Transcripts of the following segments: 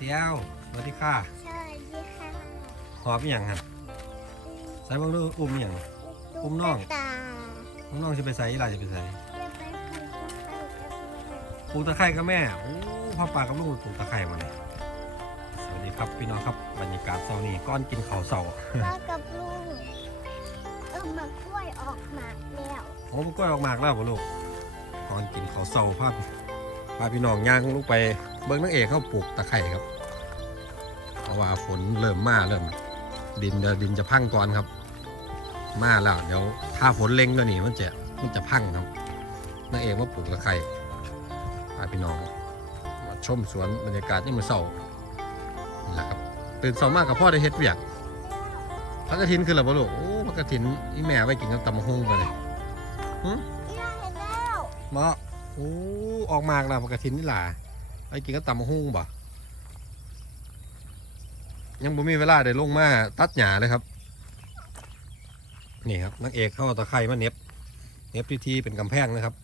เดียวสวัสดีค่ะสวัสดีค่ะหอบอหย่างครับใส่เบางดูอุ้มอหย่างอุ้มน้องตาอุ้มน้องจะไปใส่อีหลาจะไปใส่จะไปคุณพ่อให้กับปลูกตะไคร้กับแม่โอ้พ่อปลากับลูกปลูกตะไคร้มาเลยสวัสดีครับพี่น้องครับบรรยากาศเช้านี้ก้อนกินข้าวเช้าพ่อกับลุงเออมากล้วยออกมาแล้วโอ้มันกล้วยออกมากแล้วบ่ลูกก้อนกินข้าวเช้าพาพาพี่น้องย่างลูกไป เบิ้งนังเอกเขาปลูกตะไคร้ครับ เพราะว่าฝนเริ่มมาเริ่ม ดินเดี๋ยวดินจะพังก่อนครับ มาแล้วเดี๋ยวถ้าฝนเล็งก็นี่มันจะมันจะพังครับนางเอกว่าปลูกตะไคร้พาพี่น้องมาชมสวนบรรยากาศยามมื้อเช้านี่แหละครับตื่นเช้ามากกับพ่อได้เฮ็ดเวียกพักกระถินคือหรอบ่ลูกโอ้พักกระถินอีแม่ไว้กินกับตำบักหุ่งไปเลยย่าเห็นแล้วมาโอ้ออกมากแล้วพักกระถินนี่ล่ะ ไว้กินกับตำหุ่งบ่ยังบ่มีเวลาได้ลงมาตัดหญ้าเลยครับ นี่ครับนางเอกเข้าเอาตะไคร้มาเน็บ เน็บที่ทีเป็นกำแพงนะครับ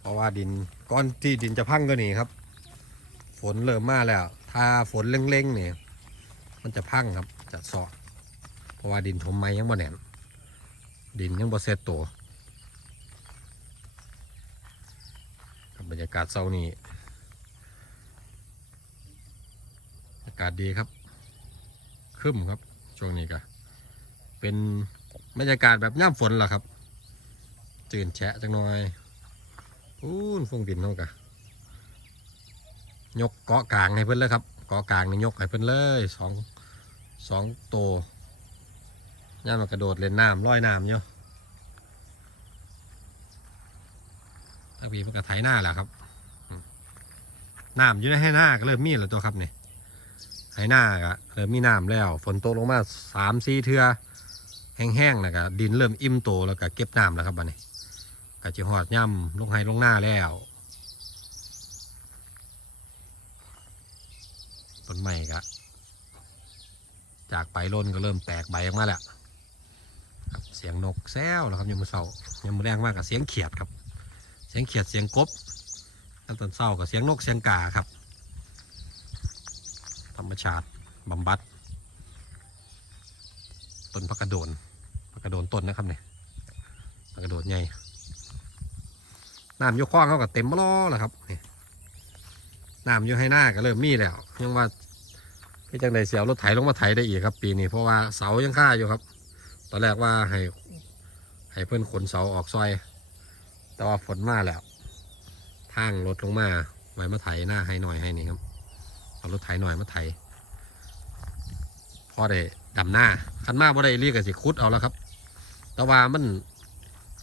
เพราะว่าดินก้อนที่ดินจะพังก็นี่ครับ ฝนเริ่มมาแล้ว ถ้าฝนเร่งๆเนี่ยมันจะพังครับจะสาะเพราะว่าดินถมไม้ยังบ่แน่นดินยังบ่เซตตัวครั บรรยากาศเช้านี้อากาศดีครับคึ้มครับช่วงนี้ก็เป็นบรรยากาศแบบย่ำฝนล่ะครับจื่นแฉะจังหน่อยอู้ฟงบินเท่ากะยกเกาะกลางให้เพิ่นเลยครับเกาะกลางนี่ยกให้เพิ่นเลยสองสองโตวย่ามากระโดดเล่นน้ำลอยน้ำเนาะ ตะพีมันก็ไถหน้าแหละครับน้ำอยู่ในให้หน้าก็เริ่มมีแล้วตัวครับเนี่ยไหหน้าก็เริ่มมีน้ำแล้ว ฝนตกลงมาสามสี่เทือแห้งๆแล้วก็ดินเริ่มอิ่มโตแล้วก็เก็บน้ำแล้วครับบัดนี้ก็จะหอดย่ำลงไห้ลงหน้าแล้วต้นไม้ก็จากใบร่นก็เริ่มแตกใบออกมาแล้วเสียงนกแซวแล้วครับยามมือเศร้ายามมือแรงมากกับเสียงเขียดครับ สียงเขียดเสียงกบแล้วตอนเศร้ากับเสียงนกเสียงกาครับ ธรรมชาติบำบัด ต้นพักกระโดนพักกระโดนต้นนะครับเนี่ยพักกระโดนใหญ่น้ำอยกคว้างเขากับเต็มบล้อแล้วครับนี่น้ำอยู่ให้หน้าก็เริ่มมีแล้ว ยังว่าพี่จังไดเสียวรถไถลงมาไถได้อีกครับ ปีนี้เพราะว่าเสายังค่าอยู่ครับ ตอนแรกว่าให้ให้เพื่อนขนเสาออกซอย แต่ว่าฝนมาแล้วทางรถลงมาไว้มาไถหน้าให้หน่อยให้นี่ครับเอารถไถหน่อยมาไถพอได้ดำหน้าคันมากบ่ได้เรียกกันสิคุดเอาแล้วครับ แต่ว่ามัน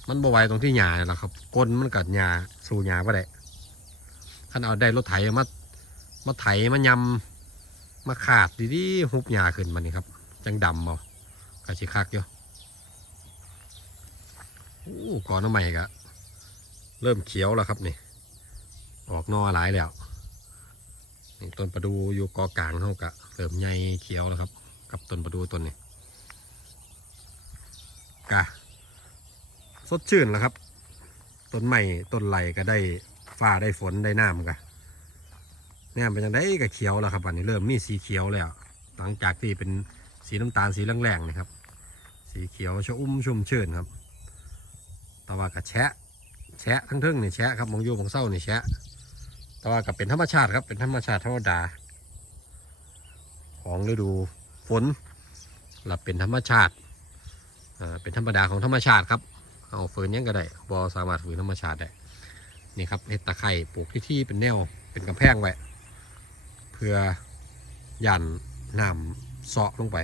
มันบ่ไหวตรงที่หญ้าแหละครับก้นมันกัดหญ้าสู่หญ้าบ่ได้คันเอาได้รถไถมามาไถมายำมาขาดดีๆหุบหญ้าขึ้นมานี่ครับ จังดำเอากะสิคักอยู่โอ้ก่อนน้ำใหม่กะ เริ่มเขียวแล้วครับนี่ออกนอหลายแล้วนี่ต้นประดูอยู่กอกลางเขากะเริ่มใหญ่เขียวแล้วครับ กับต้นประดูต้นนี้กะสดชื่นแล้วครับ ต้นใหม่ต้นไหลก็ได้ฟ้าได้ฝนได้น้ำกะเนี่ยเป็นยังไงก็เขียวแล้วครับอันนี้เริ่มมีสีเขียวแล้ว หลังจากที่เป็นสีน้ำตาลสีแรงๆนะครับ สีเขียวชะอุ้มชุ่มชื่นครับ แต่ว่ากะแชะ แชะทั้งเทิงนี่แชะครับมองยูมองเศร้านี่แชะแต่ว่าก็เป็นธรรมชาติครับเป็นธรรมชาติธรรมดา ของฤดูฝนหลับเป็นธรรมชาติอ่าเป็นธรรมดาของธรรมชาติครับเอาฝืนยังก็ได้บอสามารถฝืนธรรมชาติได้นี่ครับเห็ดตะไคร่ปลูกที่ที่เป็นแนวเป็นกำแพงไว้เพื่อยันน้ำเสาะลงไป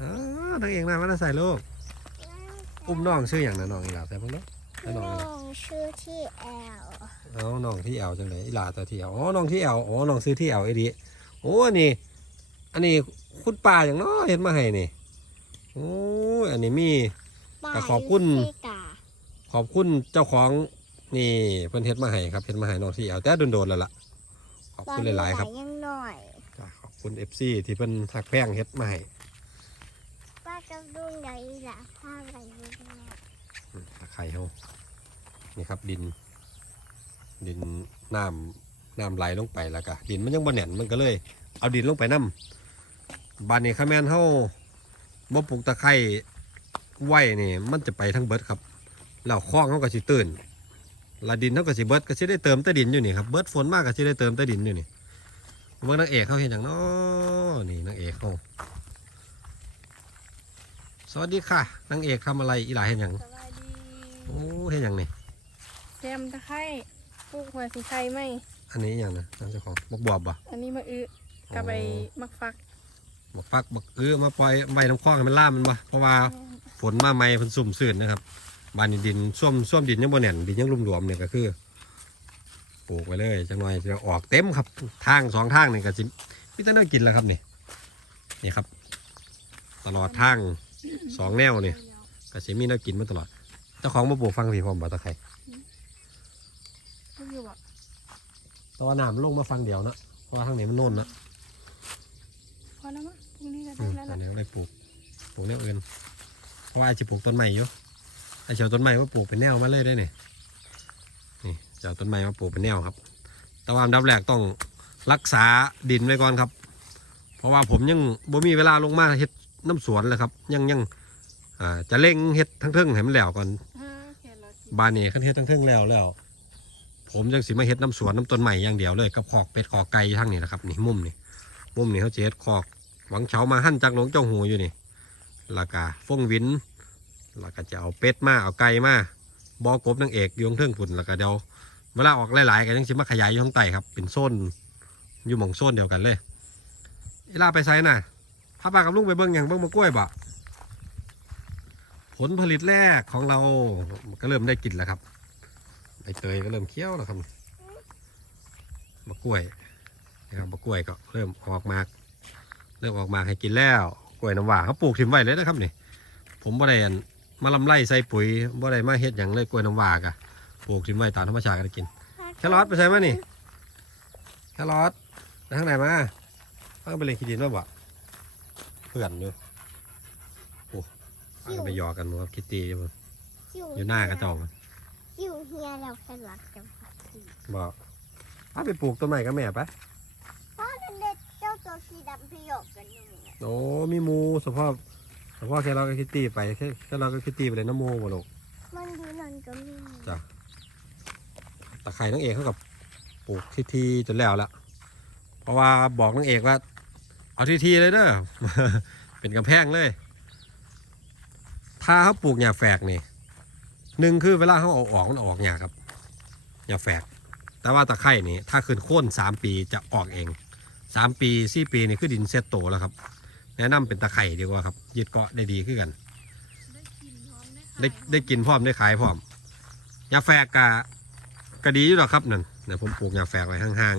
อ้าวนังเองนะมันใส่ลูก อุ้มน้องชื่ออย่างนั้นน้องอีหลาแต่พวกน้องแล้วน้องอีหลาน้องชื่อที่แอลเอาน้องที่แอลจังเลยอีหลาตัวที่แอลอ๋อน้องที่แอลอ๋อน้องซื้อที่แอลไอ้ดีโอ้อันนี้ อันนี้คุณป้าอย่างน้อเห็นมาให้นี่โอ้ยอันนี้มีก็ขอบคุณป้ายู่ที่กาขอบคุณเจ้าของนี่เพิ่นเฮ็ดมาให้ครับเฮ็ดมาให้น้องที่แอลแต่โดนๆแล้วล่ะขอบคุณหลายๆครับป้ยังหน่อยจ้ะขอบคุณ FC ที่เพิ่นทักแพงเฮ็ดมาให้ ป้ากับลุงใหญ่ละ ไข่เนี่ยอืมตะไคร้เฮานี่ครับดิน ดินน้ำน้ำไหลลงไปแล้วก็ดินมันยังบ่แน่นมันก็เลย เอาดินลงไปนํบานนี้ข้าแม่นเฮาบ่ปลูกตะไคร้ไว้นี่มันจะไปทั้งเบิดครับแล้วคลองเฮาก็สิตื่นและดินเฮาก็สิเบิดก็สิได้เติมแต่ดินอยู่นี่ครับเบิดฝนมากก็สิได้เติมแต่ดินอยู่นี่เบิ่งนางเอกเขาเห็นหยังนาะนี่นางเอกเขาสวัสดีค่ะนางเอกทำอะไรอีหลาเห็นหยัง โอ้เห็นหยังนี่แซมตะไคร้ปลูกหัวสีไข่ไหมอันนี้อหย่างนะนั่นเจ้าของบักบอบบ่อันนี้มะอึกับใบมักฟักบักฟักบักเออมาปล่อยใบน้ำคลองให้มันล่ามมันบ่เพราะว่าฝนมาใหม่เพิ่นสุ่มซื่นนะครับบ้านนี้ดินส้วมส้วมดินยังบ่แน่นดินยังลุ่มหลวมเนี่ยก็คือปลูกไว้เลยจังหน่อยจะออกเต็มครับทางสองทางนี่ก็สิมีแต่เนื้อกินแล้วครับนี่นี่ครับ ตลอดทางสองแนวนี่ก็สิมีเนื้อกินมาตลอด เจ้าของมาปลูกฟังพี่พร้อมบ่ตะไคร้ปลูกอยู่บ่แต่ว่าน้ำลงมาฟังเดียวเนาะเพราะว่าทางนี้มันโน่นเนาะพอแล้วมั้งปลูกนี่ก็อืได้มแล้วอันล่ะนี้ได้ปลูกปลูกแนวอื่นเพราะว่าไอาจจะปลูกต้นใหม่อยู่ไอาเฉาต้นใหม่มาปลูกเป็นแนวมาเลยได้เนี่ยนี่เจ้าต้นใหม่มาปลูกเป็นแนวครับ แต่ว่าอันดับแรกต้องรักษาดินไว้ก่อนครับ เพราะว่าผมยังบ่มีเวลาลงมาเฮ็ดน้ำสวนเลยครับ ยังยังอ่าจะเร่งเฮ็ดทั้งเทิงให้มันแล้วก่อนอ่าแค่ละสิ บานนี้ขึ้นเฮ็ดทั้งเทิงแล้วแล้ว ผมจังสิมาเฮ็ดน้ำสวนน้ำต้นใหม่อย่างเดียวเลยกับขอกเป็ดขอกไก่ทั้งนี้นะครับนี่มุมนี่มุมนี่เขาเฮ็ดขอกหวังเฉามาหั่นจากหลวงเจ้าหูอยู่นี่แล้วก็ฟงวินแล้วก็จะเอาเป็ดมาเอาไก่มาบอกบนางเอกยงเทิงพุ่นแล้วก็เดี๋ยวเวลาออกหลายๆก็ยังสิมาขยายอยู่ข้างใต้ครับ เป็นโซนอยู่หม่องโซนเดียวกันเลยเวลาไปไซน่ะพาปากับลุงไปเบิ่งอย่างเบิ่งมะกล้วยบ่ ผลผลิตแรกของเราก็เริ่มได้กินแล้วครับใบเตยก็เริ่มเคี้ยวแล้วครับมะกล้วยนะครับมะกล้วยก็เริ่มออกมาเริ่มออกมาให้กินแล้วกล้วยน้ำหวาเขาปลูกถิ่มไว้เลยนะครับนี่ผมบ่ได้มาลำไล่ใส่ปุ๋ยบ่ได้มาเฮ็ดอย่างเลยกล้วยน้ำหวากะปลูกถิ่มไว้ตามธรรมชาติก็ได้กินแครอทไปใส่มนี่แครอทไปทางไหนมาเพิ่งไปเลยนขี้ดินมาบ่เพื่อนอยู่ เอากันไปหยอกกันหมดครับคิตตี้อยู่บ่อยู่หน้ากระจอกอยู่เฮียเราแค่รักจังบอกเอาไปปลูกต้นไม้กับแม่ไปพ่อนั่นเด็กเจ้าตัวสีดำพยกกันอยู่เนี่ยโอ้มีหมูสภาพสภาพแค่เราก็คิตตี้ไปแค่แค่เราก็คิตตี้ไปเลยน้ำโมบ่ลูกมันอยู่นั่นก็มีจ้ะตะไคร่น้องเอกเขากับปลูกทีทีๆจนแล้วละเพราะว่าบอกน้องเอกว่า เอาทีทีๆเลยเด้อเป็นกำแพงเลย ถ้าเขาปลูกหญ้าแฝกนี่หนึ่งคือเวลาเขาเอาออกมันออกหญ้าครับหญ้าแฝก แต่ว่าตะไคร่นี่ถ้าขึ้นโค่นสามปีจะออกเองสามปีสี่ปีนี่คือดินเซตโตแล้วครับ แนะนำเป็นตะไคร่ดีกว่าครับยึดเกาะได้ดีขึ้นกันได้กินพร้อมได้ขายได้ได้กินพร้อมได้ขายพร้อมยาแฝกกะกะดีอยู่หรอกครับนั่นเนี่ยผมปลูกยาแฝกไว้ห่าง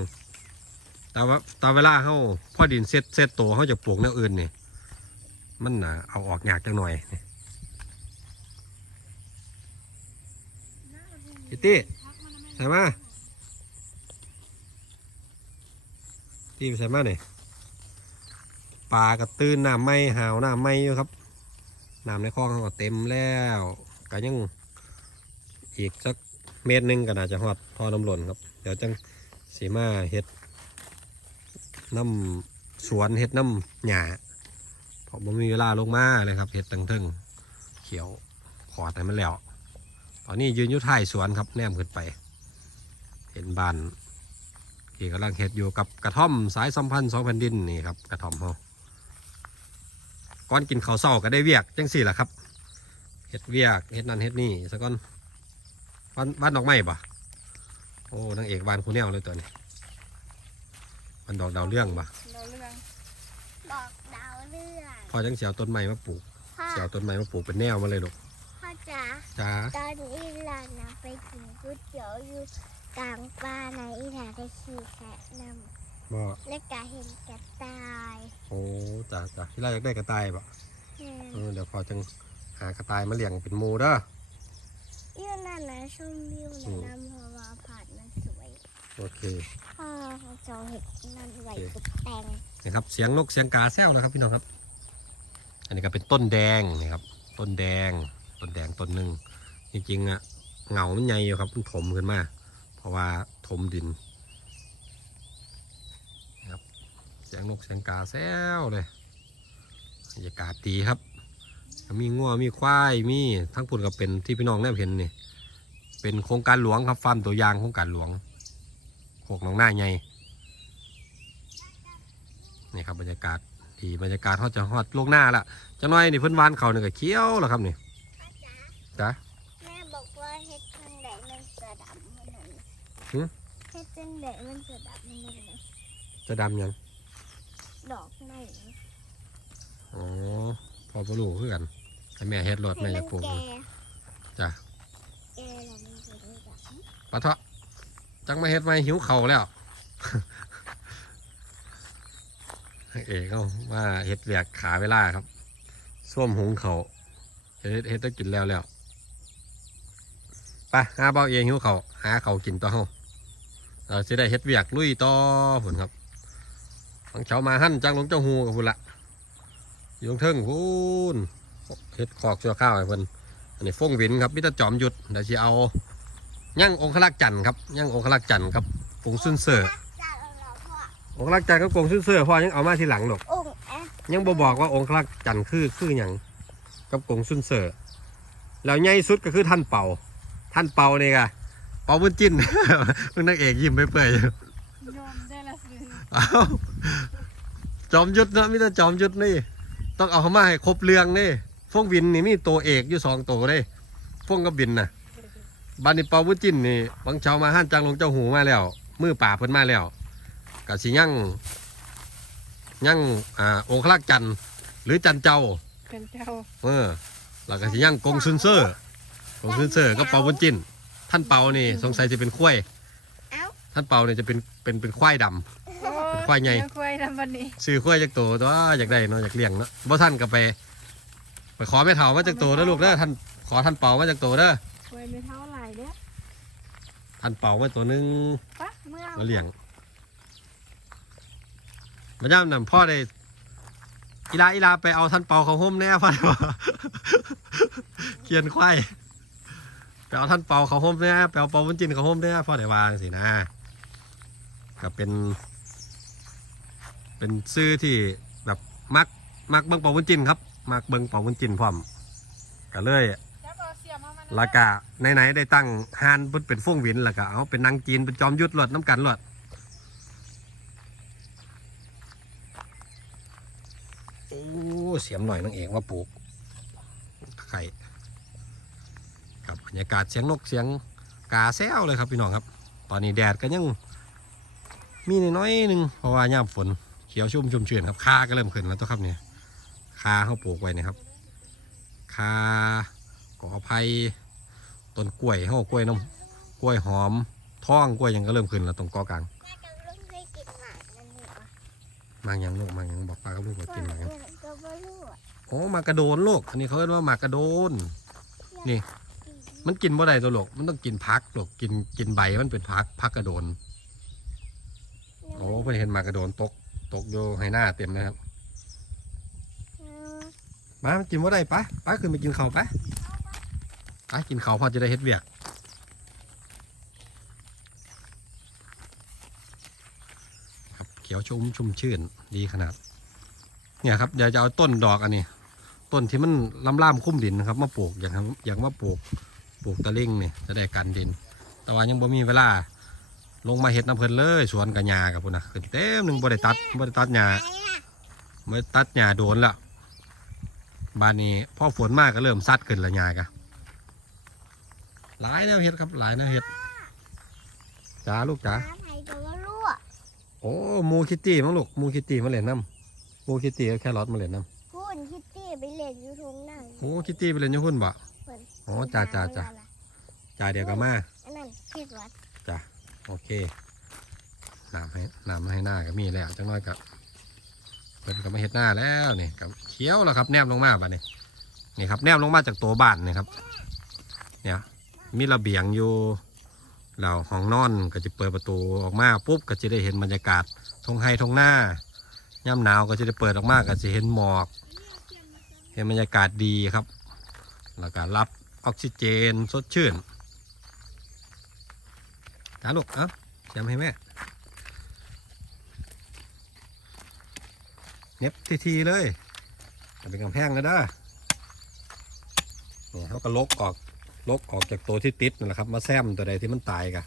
ๆ แต่ว่าตอนเวลาเขาพอดินเซ็ตเซ็ตโตเขาจะปลูกแนวอื่นนี่มันน่ะเอาออกยากจังหน่อยนี่ คิตตี้ใส่มาที่ใส่มาเนี่ยปลากระตื้นน้ำไม่หาวน้ำไม่อยู่ครับน้ำในคลองเขาก็เต็มแล้วก็ยังอีกสักเมตรหนึงก็น่าจะหอดพอน้ำหล่นครับ เดี๋ยวจังสีมาเฮ็ดน้ำสวนเฮ็ดน้ำหญ้าเพราะผมมีเวลาลงมาเลยครับเฮ็ดตังเทึงเขียวขอดให้มันแล้ว อนนี้ยืนอยู่ท้ายสวนครับแนมขึ้นไป เห็นบานที่กำลังเฮ็ดอยู่กับกระท่อมสายสัมพันธ์สองแผ่นดินนี่ครับกระท่อมเขาก่อนกินข้าวเศร้าก็ได้เวียกจังสี่แหละครับเฮ็ดเวียกเฮ็ดนั่นเฮ็ดนี่ซะก่อนบ้านบ้านดอกไม้ปะโอ้นางเอกบ้านคูแนวเลยตัวนี้บ้านดอกดาวเรื่องปะเราเรื่องบอกดาวเรื่องพอจังเสียวต้นไม้มาปลูกพ่อเสียวต้นไม้มาปลูกเป็นแนวมาเลยลูกพ่อ จ๋าจ้าตอนนี้หลานนะไปกินก๋วยเตี๋ยวอยู่กลางป่าในอีหลาได้ขี่แคะนบ่ำและกาเห็นกระต่ายโอ้จ้าจ้าที่แรกอยากได้กระต่ายปะอืมเออเดี๋ยวพอจังหากระต่ายมาเลี้ยงเป็นหมูเด้อยืนนั่นนะชมวิวในน้ำเพราะว่าผ่านมันสวยโอเค พ่อเขาจะเห็นนั่นไหวตกแต่งนะครับเสียงนกเสียงกาแซวนะครับพี่น้องครับ อันนี้ก็เป็นต้นแดงนี่ครับต้นแดง ต้นแดงต้นหนึ่งจริงๆอะเหงามันใหญ่อยู่ครับมันถมขึ้นมา เพราะว่าถมดินครับเสียงนกเสียงกาแซวเลยบรรยากาศดีครับ มีงัวมีควายมีทั้งปุ่นก็เป็นที่พี่น้องแนบเห็นนี่เป็นโครงการหลวงครับฟาร์มตัวอย่างโครงการหลวงโคกหนองหน้าใหญ่นี่ครับบรรยากาศดีบรรยากาศฮอดจะฮอดโลกหน้าละจะน้อยนี่เพิ่นวานเขาเนี่ยก็เคี้ยวแล้วครับนี่ จ๋าจ้ะแม่บอกว่าเฮ็ดจังไดมันจะดำมันนั่นน่ะหึ เฮ็ดจังไดมันจะดำมันนั่นน่ะจะดำยัง ดอกไม้อ๋อ พอปลูกคือกันให้แม่เฮ็ดรถให้แม่มัจะนปลูกแก่จ้ะ แก่แล้วมันจะได้ดำ ปะเถาะจังมาเฮ็ดไม่หิวเข่าวแล้วเอกเอาว่าเฮ็ดเวียกขาเวลาครับส้วมหุงเขาวเฮ็ดเฮ็ดต้องกินแล้วแล้ว ไปหาเบาเองหิวเขาหาเขากินต่อเฮาเราจะได้เฮ็ดเวียกลุยต่อผลครับฟังเช้ามาหั่นจังลงเจ้าหูกับพุ่นละอยู่ตรงเทิงพูนเฮ็ดขอกชั่วข้าวให้เพิ่นอันนี้ฟงวินครับมิตรจอมหยุดเดี๋ยวสิเอาย่างองคลักจันทร์ครับย่างองคลักจันทร์ครับกงซุนเสืออาเราพ่องคลักจันทร์กับกงซุนเสือพ่อยังเอามาทีหลังหรอกองยังบ่บอกว่าองคลักจันทร์คือคืออย่างกับกงซุนเสือแล้วใหญ่สุดก็คือท่านเป่า ท่านเป่านี่ก็เป่าบุญจิ้น เพิ่งนักเอกยิ้มไปเปื่อยๆอยู่ยอมได้ละซื้อเอ้าจอมยุทธเนาะมิตรจอมยุทธนี่ ต้องเอาเข้ามาให้ครบเรื่องนี่ฟงบินนี่มีตัวเอกอยู่สองตัวเด้ฟงกับบินน่ะบานิเปาวุจินนี่บางเช้ามาห้านจังลงเจ้าหูมาแล้วมือป่าบเพิ่นมาแล้วกะสิยั่งยั่งอ่าองคลักษ์จันทร์หรือจันเจ้า เป็นเจ้า เออแล้วก็สิยั่งกงซุนเซอร์ กงซุนเซอร์ก็เปาวุจินท่านเปานี่สงสัยจะเป็นควายเอ้าท่านเปานี่จะเป็นเป็นเป็นควายดำโอ้ควายใหญ่เลี้งควายทำวันนี้ซื้อควายจากตัวตัวอยากได้เนาะอยากเลี้ยงเนาะบ่ท่านก็ไปไปขอแม่เฒ่ามาจากตัวเด้อลูกเด้อท่านขอท่านเปามาจากตัวเด้อควายไม่เท่าไหร่เนี่ยท่านเปามาตัวหนึงปะเมื่อมาเลี้ยงมาย่ำนำพ่อได้อีลาอีลาไปเอาท่านเปาเขาห่มแน่พ่อได้ว่าเขียนควาย ไปเอาท่านเปาเขาห่มแน่ไปเอาเปาวุ้นจินเขาห่มแน่พ่อได้วาจังสินะก็เป็น เป็นซื้อที่แบบมักมักเบิ้งเปาวุ้นจินครับ มักเบิ้งเปาวุ้นจินพร้อมก็เลยแล้วก็เสียมามันแล้วก็ไหนๆได้ตั้งฮานเพิ่นเป็นฟ่งหวินแล้วก็เอาเป็นนางจีนเป็นจอมยุทธหลดน้ำกันหลดโอ้เสียมหน่อยนางเอกมาปลูกไข่กับบ รรยากาศเสียงนกเสียงกาแซวเลยครับพี่น้องครับ ตอนนี้แดดก็ยังมีน้อยๆหนึงเพราะว่าย่ามฝนเขียวชุ่มชุ่มชื้นครับคาก็เริ่มขึ้นแล้วตัวครับเนี่ยคาเขาปลูกไว้นะครับคากอไผ่ต้นกล้วยเฮากล้วยน้ำกล้วยหอมท้องกล้วยหยังก็เริ่มขึ้นแล้วตรงกอกลางแม่จะลุกให้กินหมากนั่นนี่วะมางหยังลูกมางหยังบอกป้ากับลูกว่ากินมางหยังเพื่อนก็ไม่รู้อะโอ้มากระโดนลูกอันนี้เขาเรียกว่าหมากกระโดนนี่ มันกินบ่ได้ตัวลูกมันต้องกินพักลูกกินกินใบมันเป็นพักพักกระโดน โอ้เพิ่นเห็นหมากระโดนตก ตกอยู่ให้หน้าเต็มเลยครับ มามันกินบ่ได้ปะป้าขึ้นไปกินเขาปะไปกินเขาพอจะได้เฮ็ดเวียกครับเขียวชุ่มชุ่มชื่นดีขนาด เนี่ยครับเดี๋ยวจะเอาต้นดอกอันนี้ ต้นที่มันล่ำล่ามคุ้มดินนะครับ มาปลูกอย่างอย่างมาปลูก ปลูกตะลิงเนี่ยจะได้กันดิน แต่ว่ายังบ่มีเวลา ลงมาเห็ดน้ำเพลินเลยสวนกัญญากับพุ่นนะขึ้นเต็มหนึ่งบ่ได้ตัดบ่ได้ตัดหญ้าไหนอะบ่ได้ตัดหญ้าโดนแล้วบานนี้พอฝนมากก็เริ่มซัดขึ้นละหญ้ากะหลายแนวเห็ดครับหลายแนวเห็ดจ้าลูกจ้าหาไหนก็ไม่รู้อะโอ้มูคิตตี้มั้งลูกมูคิตตี้มาเล่นน้ำมูคิตตี้กับแครอทมาเล่นน้พูนคิตตี้ไปเล่นอยู่ตรงนั้นำโอ้คิตตี้ไปเล่นอยี่หุ่นบ่เพิ่น อ๋อจ้าจ้าจ้าจ่าเดียวกับมาอันนั้นคิดว่าโอเคน้ำให้น้ำให้หน้าก็มีแล้วจังน้อยกับเพิ่นก็มาเฮ็ดหน้าแล้วนี่กับเขียวแล้วครับแนบลงมาบัดนี้นี่ครับแนบลงมาจากตัวบ้านนี่ครับ เนี่ยมีระเบียงอยู่แล้วห้องนอนก็จะเปิดประตูออกมาปุ๊บก็จะได้เห็นบรรยากาศทงไฮทงหน้าย่ำหนาวก็จะได้เปิดออกมาก็จะเห็นหมอก เห็นบรรยากาศดีครับ แล้วก็รับ ออกซิเจนสดชื่นจ้าลูกเอ้าจำให้แม่เน็บทีๆเลยจะเป็นกำแพงก็ได้เนี่ยเขาก็ลกออกลกออกจากตัวที่ติดนั่นแหละครับ มาแซมตัวใดที่มันตายกะ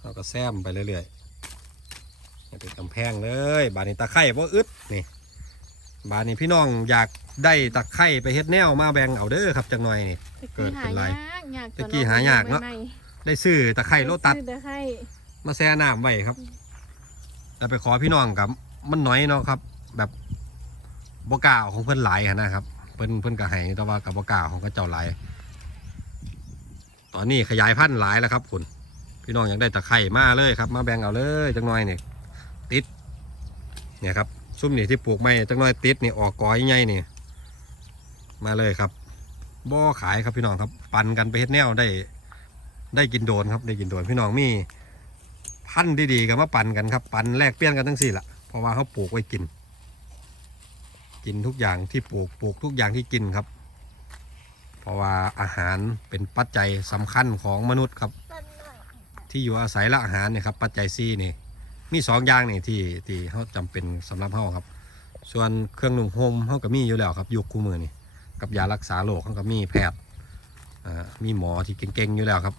เขาก็แซมไปเรื่อยๆเป็นกำแพงเลย บานนี้ตะไคร่เพราะอึดนี่ บานนี้พี่น้องอยากได้ตะไคร่ไปเฮ็ดแนวมาแบ่งเอาเด้อครับจังหน่อยนี่ตะเกิกี้ดหาเป็นไรยากยากตะกี้หายากเนอะใหม่ได้ซื้อตะไคร่โลตัสซื้อตะไคร่มาแช่น้ำไว้ครับแล้วไปขอพี่น้องกับ มันน้อยเนาะครับ แบบบกล้าเอาของเพื่อนหลายหั้นนะครับ เพื่อนเพื่อนก็ให้แต่ว่ากับบกล้าของก็เจ้าหลายตอนนี้ขยายพันธุ์หลายแล้วครับ คุณ พี่น้องอยากได้ตะไคร่มาเลยครับ มาแบ่งเอาเลยจังน้อยเนี่ยติดเนี่ยครับ ซุ้มนี่ที่ปลูกไม้จังน้อยติดนี่ออกกอยใหญ่นี่ มาเลยครับบ่อขายครับพี่น้องครับ ปันกันไปเฮ็ดแนวได้ ได้กินโดนครับได้กินโดนพี่น้องมี พันธุ์ดีๆกันมาปั่นกันครับ ปั่นแลกเปลี่ยนกันทั้งสี่ละเพราะว่าเขาปลูกไว้กิน กินทุกอย่างที่ปลูกปลูกทุกอย่างที่กินครับ เพราะว่าอาหารเป็นปัจจัยสำคัญของมนุษย์ครับ ที่อยู่อาศัยและอาหารเนี่ยครับ ปัจจัยซี่นี่ มีสองอย่างนี่ที่ที่เขาจำเป็นสำหรับเขาครับ ส่วนเครื่องนุ่งห่มเขาก็มีอยู่แล้วครับยุคคู่มือนี่กับยารักษาโรคเขาก็มีแพทย์อ่ามีหมอที่เก่งๆอยู่แล้วครับ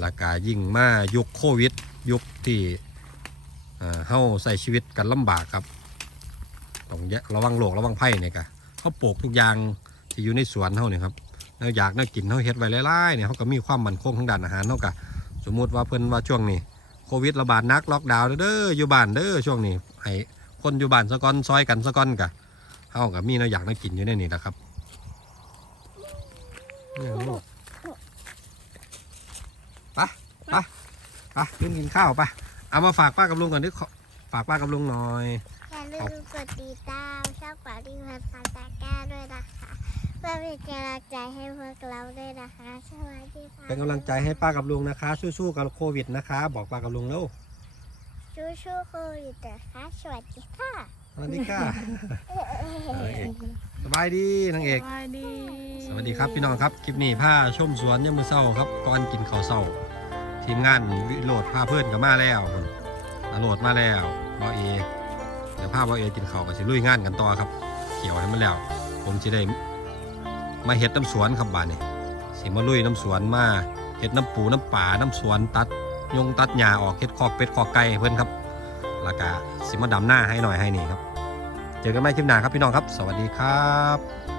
แล้วก็ยิ่งมายุคโควิด ยุคที่อ่าเขาใส่ชีวิตกันลำบากครับต้องแยะระวังโรคระวังไผ่เนี่ยกะเขาปลูกทุกอย่างที่อยู่ในสวนเขาเนี่ยครับแล้วอยากน่ากินเขาเฮ็ดไว้ไล่ๆเนี่ยเขาก็มีความมั่นคงทางด้านอาหารเขากะสมมุติว่าเพิ่นว่าช่วงนี้ วิดระบาดนักล็อกดาวน์เด้ออยู่บ้านเด้อช่วงนี้ให้คนอยู่บ้านสะก้อนซอยกันสะก้อนกะเฮากับมีเนาอยากได้กินอยู่ในนี่แหละครับไปไปไปขึ้นกินข้าวไปเอามาฝากป้ากับลุงก่อนดิขฝากป้ากับลุงหน่อยอย่าลืมกดติดตามช่องปาริพัน เพื่อเป็นกำลังใจให้พวกเราด้วยนะคะสวัสดีค่ะเป็นกำลังใจให้ป้ากับลุงนะคะ สู้ๆกับโควิดนะคะ บอกป้ากับลุงแล้วชู้ๆโควิดนะคะสวัสดีค่ะสวัสดีค่ะนางเอกสบายดีนางเอกสวัสดีสวัสดีครับพี่น้องครับคลิปนี้ผ้าชมสวนยามมือเศร้าครับก่อนกินข้าวเศร้า ทีมงานวิโรดผ้าเพื่อนก็มาแล้วอโรดมาแล้วบอเอเดี๋ยวผ้าบอเอกินข้าวก็สิลุยงานกันต่อครับ เกี่ยวให้มันแล้ว ผมจะได้ มาเห็ดน้ำสวนครับบ้านนี่สิมาลุยน้ำสวนมาเห็ดน้ำปูน้ำป่าน้ำสวนตัดยงตัดหญ้าออกเห็ดคอกเป็ดคอกไก่เพื่อนครับแล้วก็สิมาดำหน้าให้หน่อยให้นี่ครับ เจอกันใหม่คลิปหน้าครับพี่น้องครับ สวัสดีครับ